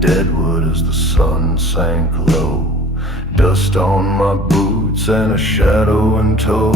deadwood as the sun sank low. Dust on my boots and a shadow in tow.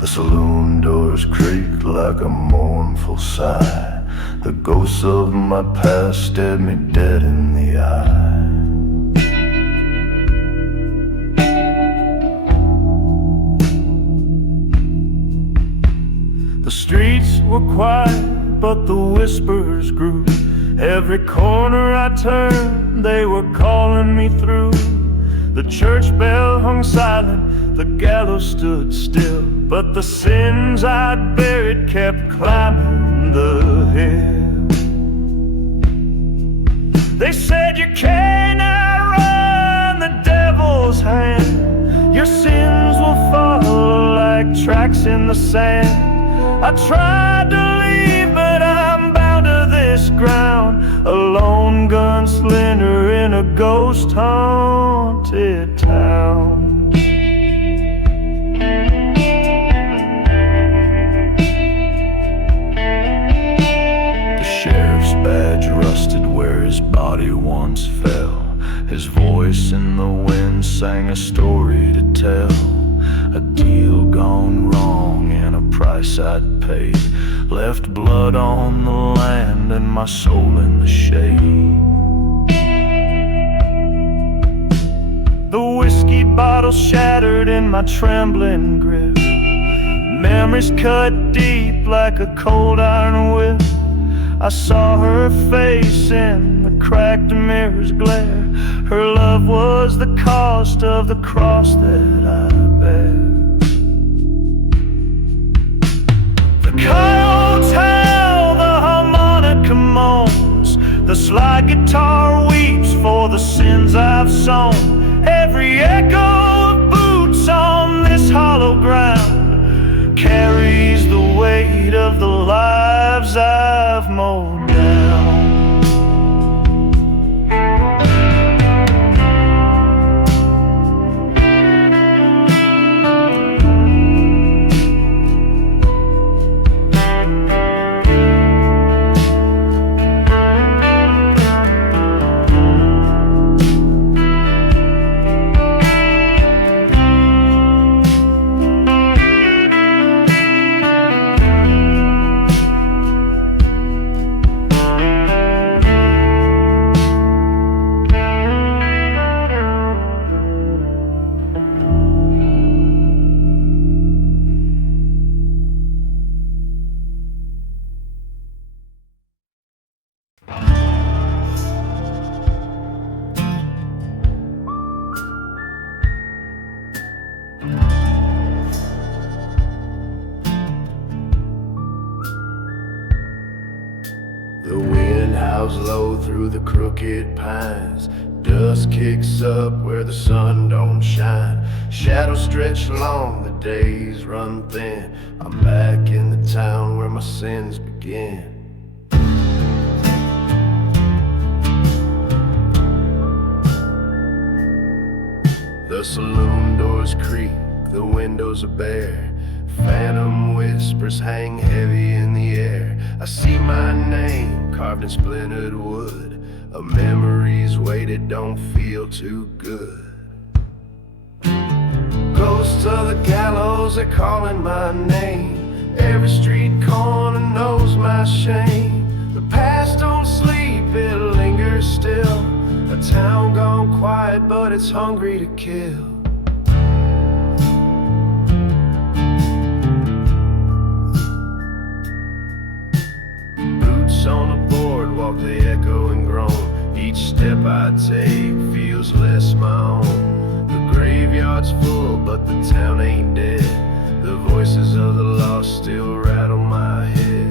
The saloon doors creaked like a mournful sigh. The ghosts of my past stared me dead in the eye. The streets were quiet, but the whispers grew. Every corner I turned, they were calling me through. The church bell hung silent, the gallows stood still, but the sins I'd buried kept climbing the hill. They said you cannot run the devil's hand. Your sins will follow like tracks in the sand. I tried to leave, but I'm bound to this ground, a lone gunslinger in a ghost-haunted town. The sheriff's badge rusted where his body once fell. His voice in the wind sang a story to tell. A deal gone wrong and a price I'd paid, left blood on the land and my soul in the shade. The whiskey bottle shattered in my trembling grip. Memories cut deep like a cold iron whip. I saw her face in the cracked mirror's glare. Her love was the cost of the cross that I bear. The coyotes howl, the harmonica moans, the slide guitar weeps for the sins I've sown. Every echo of boots on this hollow ground carries the weight of the lives I've mowed down. The wind howls low through the crooked pines. Dust kicks up where the sun don't shine. Shadows stretch long, the days run thin. I'm back in the town where my sins begin. The saloon doors creak, the windows are bare. Phantom whispers hang heavy in the air. I see my name carved in splintered wood. A memory's weighted, don't feel too good. Ghosts of the gallows are calling my name. Every street corner knows my shame. The past don't sleep, it lingers still. A town gone quiet, but it's hungry to kill. On the boardwalk they echo and groan. Each step I take feels less my own. The graveyard's full but the town ain't dead. The voices of the lost still rattle my head.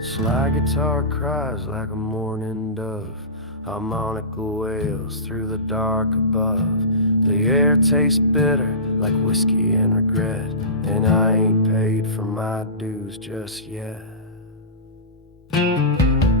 Sly guitar cries like a mourning dove. harmonica wails through the dark above. The air tastes bitter like whiskey and regret, and I ain't paid for my dues just yet.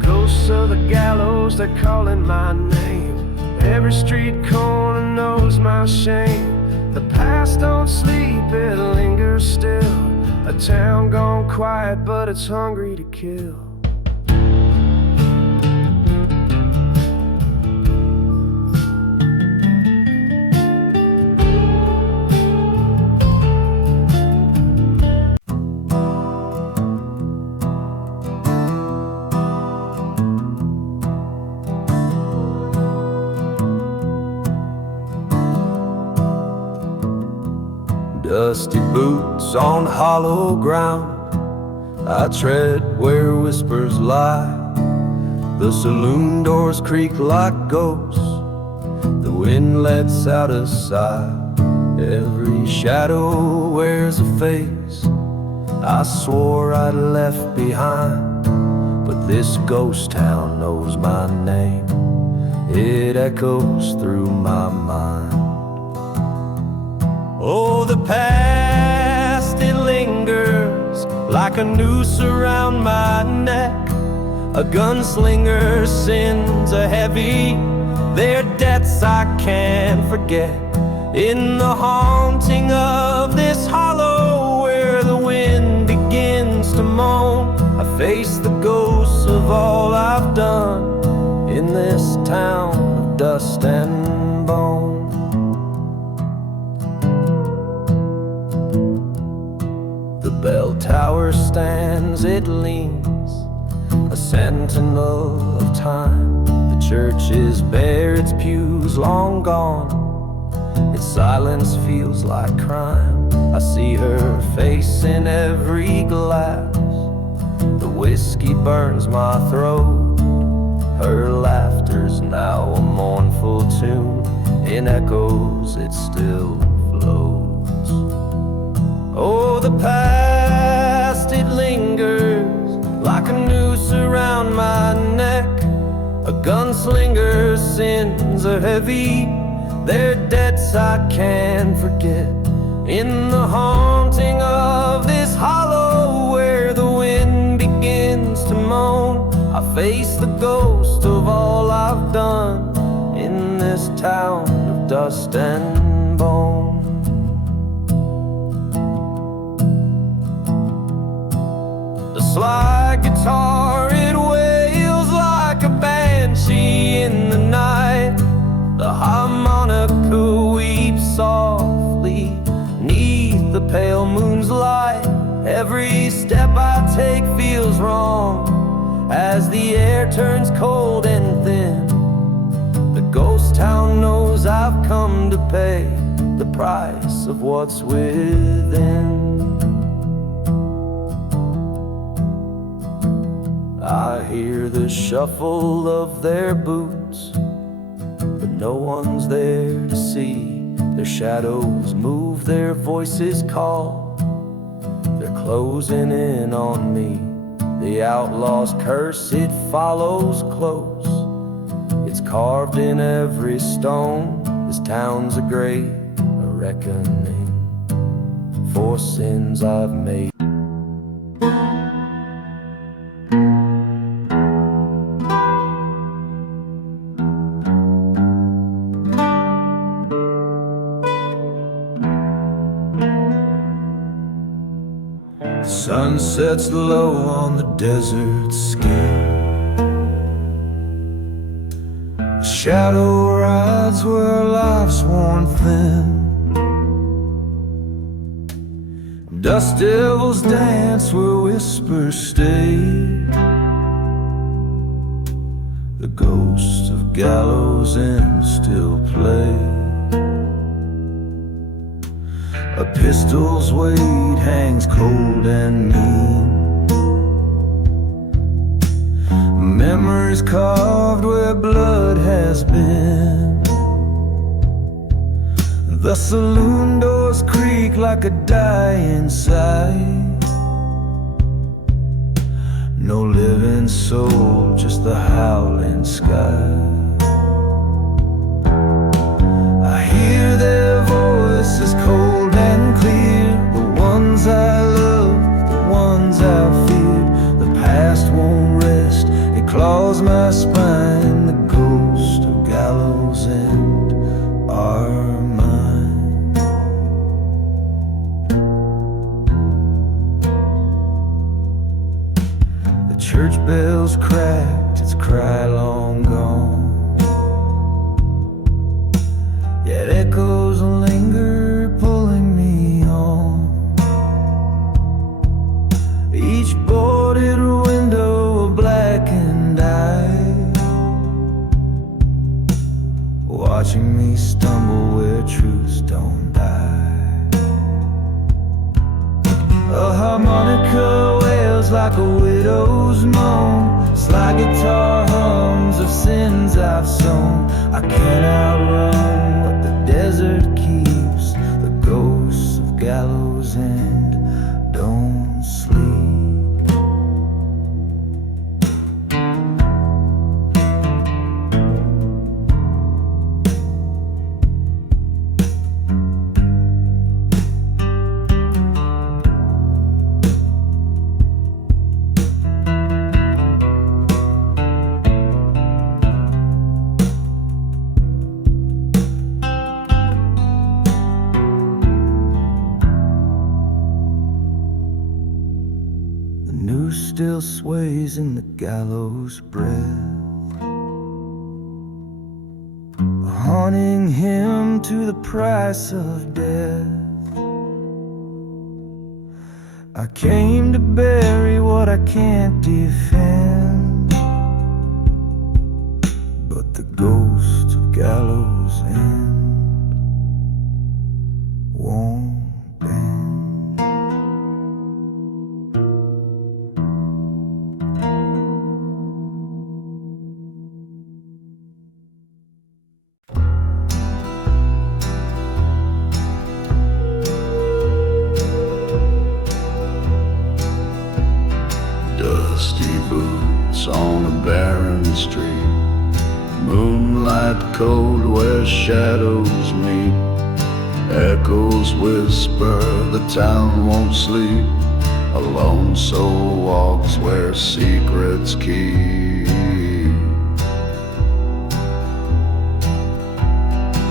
Ghosts of the gallows, they're calling my name. Every street corner knows my shame. The past don't sleep, it lingers still. A town gone quiet, but it's hungry to kill. Dusty boots on hollow ground, I tread where whispers lie. The saloon doors creak like ghosts, the wind lets out a sigh. Every shadow wears a face I swore I'd left behind, but this ghost town knows my name. It echoes through my mind. Oh, the past, it lingers like a noose around my neck. A gunslinger's sins are heavy, their debts I can't forget. In the haunting of this hollow where the wind begins to moan, I face the ghosts of all I've done in this town of dust and bone. The bell tower stands, it leans, a sentinel of time. The church is bare, its pews long gone, its silence feels like crime. I see her face in every glass, the whiskey burns my throat. Her laughter's now a mournful tune, in echoes it still flows. Oh, the past, it lingers like a noose around my neck. A gunslinger's sins are heavy, their debts I can't forget. In the haunting of this hollow where the wind begins to moan, I face the ghost of all I've done in this town of dust and bone. The slide guitar, it wails like a banshee in the night. The harmonica weeps softly neath the pale moon's light. Every step I take feels wrong as the air turns cold and thin. The ghost town knows I've come to pay the price of what's within. I hear the shuffle of their boots, but no one's there to see. Their shadows move, their voices call, they're closing in on me. The outlaw's curse, it follows close, it's carved in every stone. This town's a great reckoning for sins I've made. The sun sets low on the desert skin. The shadow rides where life's worn thin. Dust devils dance where whispers stay. The ghosts of gallows ends still play. A pistol's weight hangs cold and mean. Memories carved where blood has been. The saloon doors creak like a dying sigh. No living soul, just the howling sky. calls my spine. The ghost of gallows end are mine. The church bell's cracked, its cry long gone, yet echoes linger, pulling me on. Each boarded window a blackened eye, watching me stumble where truths don't die. A harmonica wails like a widow's moan, slide guitar hums of sins I've sown. I can't outrun what the desert keeps. The ghosts of gallows end don't sleep. The noose still sways in the gallows' breath, a haunting hymn to the price of death. I came to bury what I can't defend, but the ghost of gallows end won't bend. Dusty boots on a barren street, moonlight cold where shadows meet. Echoes whisper the town won't sleep, a lone soul walks where secrets keep.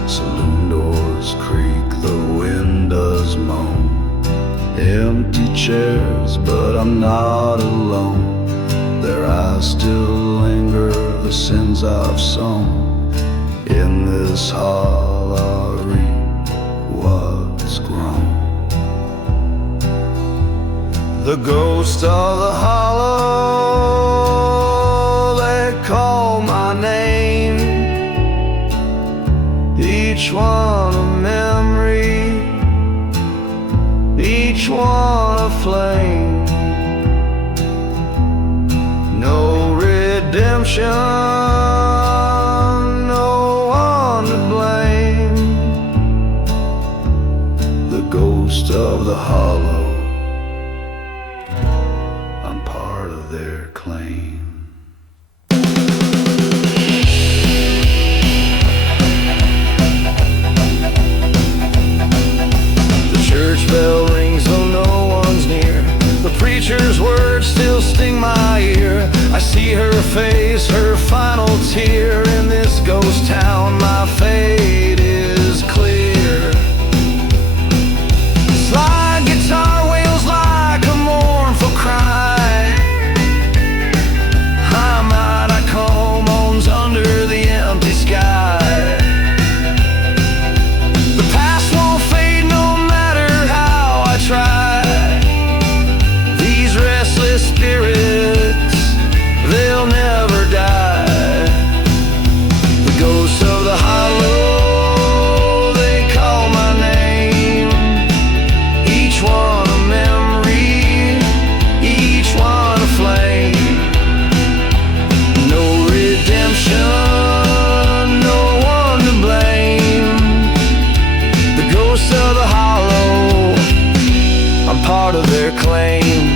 Saloon doors creak, the wind does moan. Empty chairs, but I'm not alone. Their eyes still linger, the sins I've sown. In this hall I'll reap what's grown. The ghost of the hollow, they call my name. Each one a memory, each one a flame. No redemption, no one to blame. The ghost of the hollow, I'm part of their claim. Church bell rings though no one's near. The preacher's words still sting my ear. I see her face, her final tear. In this ghost town my fate is clear. Slide guitar wails like a mournful cry. How might I call moans under the empty sky? These restless spirits, they'll never die. The ghosts of the hollow, they call my name. Each one a memory, each one a flame. No redemption, no one to blame. The ghosts of the hollow, I'm part of their claim.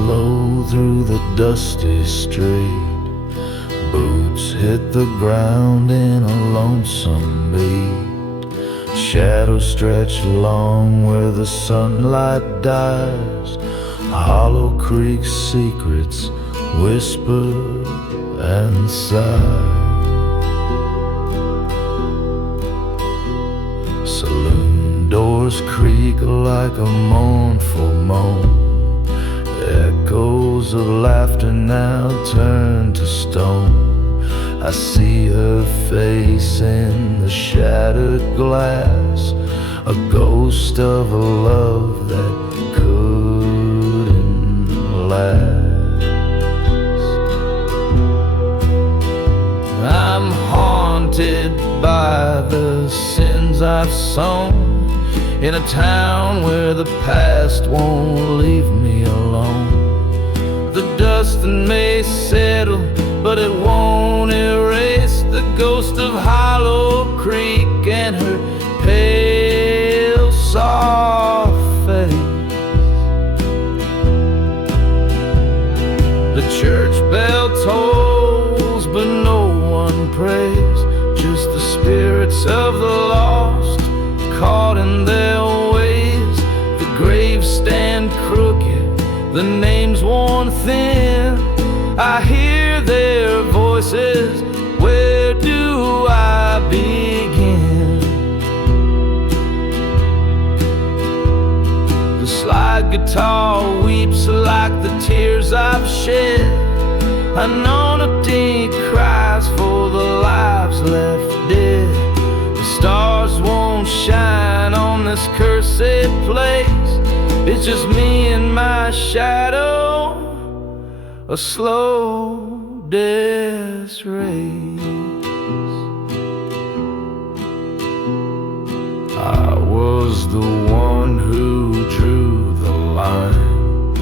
slow through the dusty street. Boots hit the ground in a lonesome beat. Shadows stretch along where the sunlight dies. Hollow Creek secrets whisper and sigh. Saloon doors creak like a mournful moan. Echoes of laughter now turn to stone. I see her face in the shattered glass, a ghost of a love that couldn't last. I'm haunted by the sins I've sown in a town where the past won't leave me alone. The dust may settle, but it won't erase the ghost of Hollow Creek and her pale, soft face. The church bell tolls, but no one prays, just the spirits of the lost caught in their ways. The graves stand crooked, the names worn thin. I hear their voices, where do I begin? The slide guitar weeps like the tears I've shed. Anonymity cries for the lives left dead. The stars won't shine on this cursed place. It's just me and my shadow, a slow death race. I was the one who drew the line,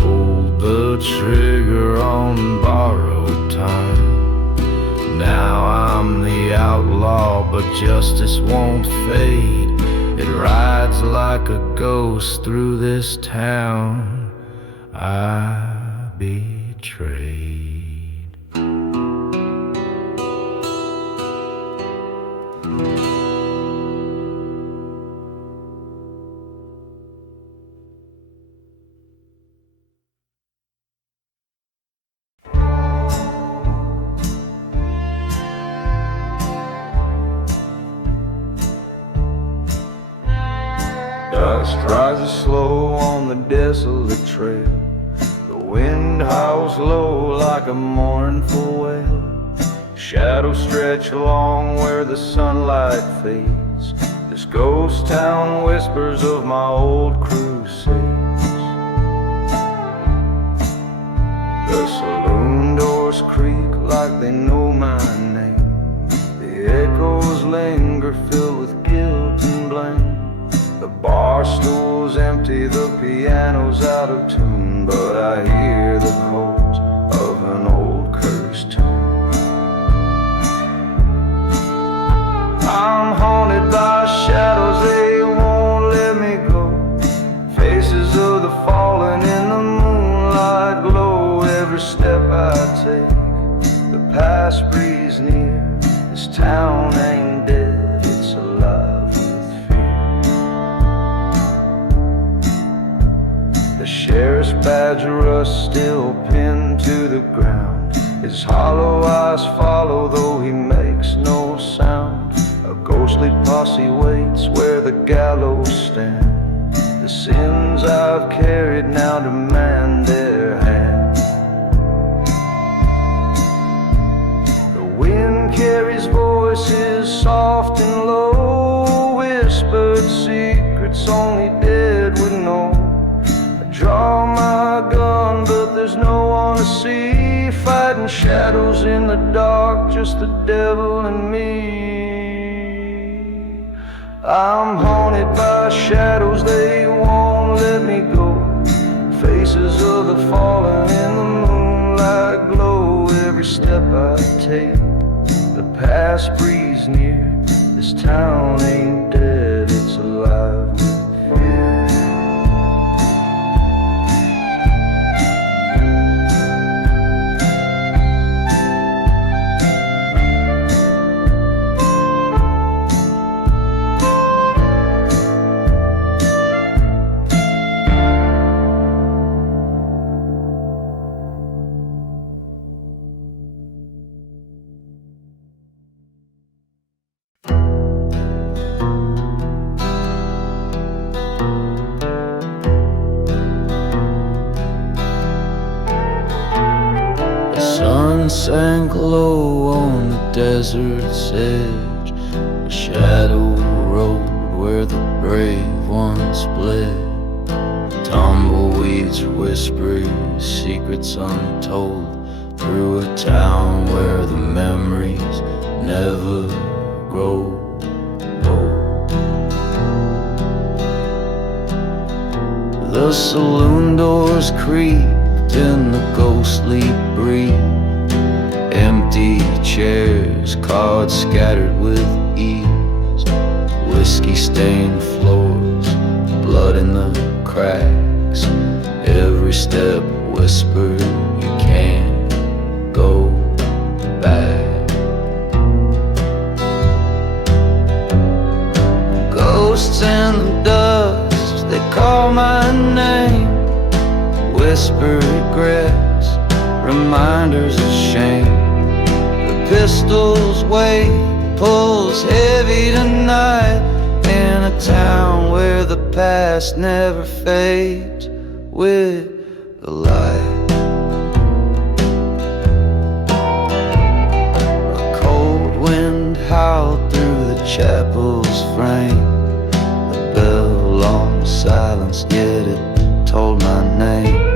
pulled the trigger on borrowed time. Now I'm the outlaw, but justice won't fade. It rides like a ghost through this town I betrayed. Dust rises slow on the desolate trail. The wind howls low like a mournful wail. Shadows stretch along where the sunlight fades. This ghost town whispers of my old crusades. The saloon doors creak like they know my name. The echoes linger filled with guilt and blame. The bar stool's empty, the piano's out of tune, but I hear the chords of an old cursed tune. I'm haunted by shadows, they won't let me go. Faces of the fallen in the moonlight glow. Every step I take, the past breathes near. This town ain't dead, it's alive with fear. The sheriff's badge rust still pinned to the ground. His hollow eyes follow, though he makes no sound. A ghostly posse waits where the gallows stand. The sins I've carried now demand their hand. The wind carries voices soft and low, whispered secrets only dead would know. I draw my gun, but there's no one to see. Fighting shadows in the dark, just the devil and me. I'm haunted by shadows, they won't let me go. Faces of the fallen in the moonlight glow. Every step I take, the past breathes near. This town ain't dead, it's alive with fear. sank low on the desert's edge, a shadow road where the brave once bled. Tumbleweeds whispering secrets untold through a town where the memories never grow old. The saloon doors creaked in the ghostly breeze, empty chairs, cards scattered with ease, whiskey-stained floors, blood in the cracks. Every step whispered, you can't go back. Ghosts in the dust, they call my name, whisper regrets, reminders of shame. The pistol's weight pulls heavy tonight in a town where the past never fades with the light. A cold wind howled through the chapel's frame, the bell long silence, yet it told my name.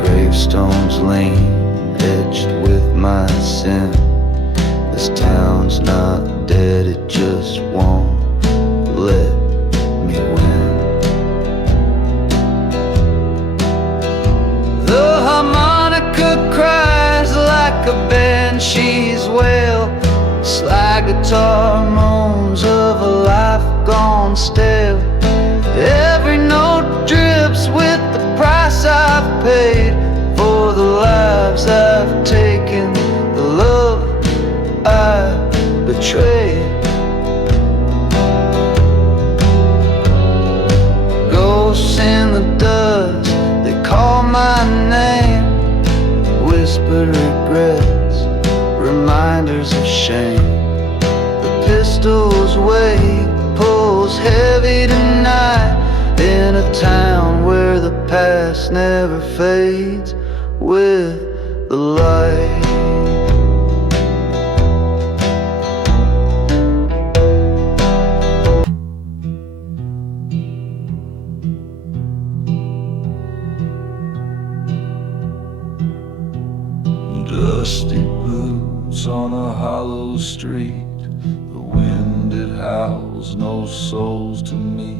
Gravestones lean, etched with my sin. This town's not dead, it just won't let me win. The harmonica cries like a banshee's wail, slide guitar moans of a life gone stale. Every note drips with the price I've paid for the lives I've taken, the love I betrayed. Ghosts in the dust, they call my name, whispered regrets, reminders of shame. The pistol's weight pulls heavy tonight in a town where the past never fades with the light. Dusty boots on a hollow street, the wind it howls, no souls to meet.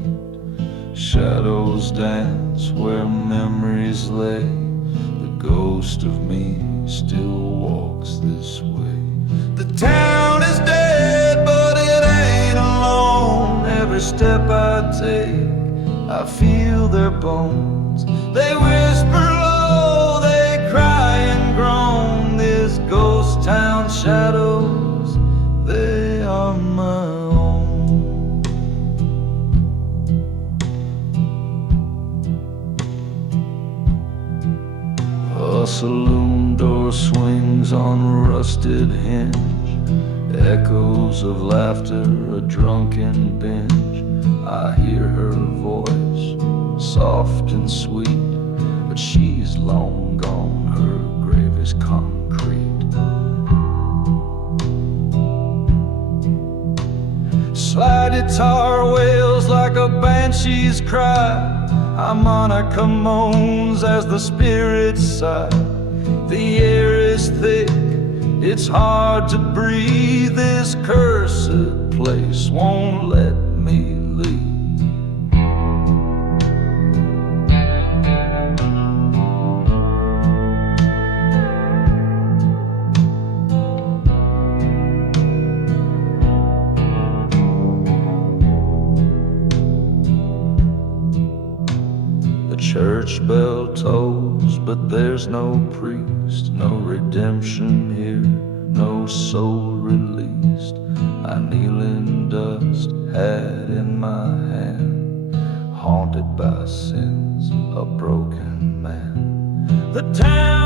Shadows dance where memories lay, the ghost of me still walks this way. The town is dead, but it ain't alone. Every step I take, I feel their bones. They whisper low, they cry and groan. This ghost town shadows, they are my own. A saloon door swings on rusted hinge, echoes of laughter, a drunken binge. I hear her voice, soft and sweet, but she's long gone, her grave is concrete. Slide guitar wails like a banshee's cry, harmonica moans as the spirits sigh. The air is thick, it's hard to breathe. This cursed place won't let me leave. The church bell tolls, but there's no priest, no redemption here, no soul released. I kneel in dust, hat in my hand, haunted by sins, a broken man. The town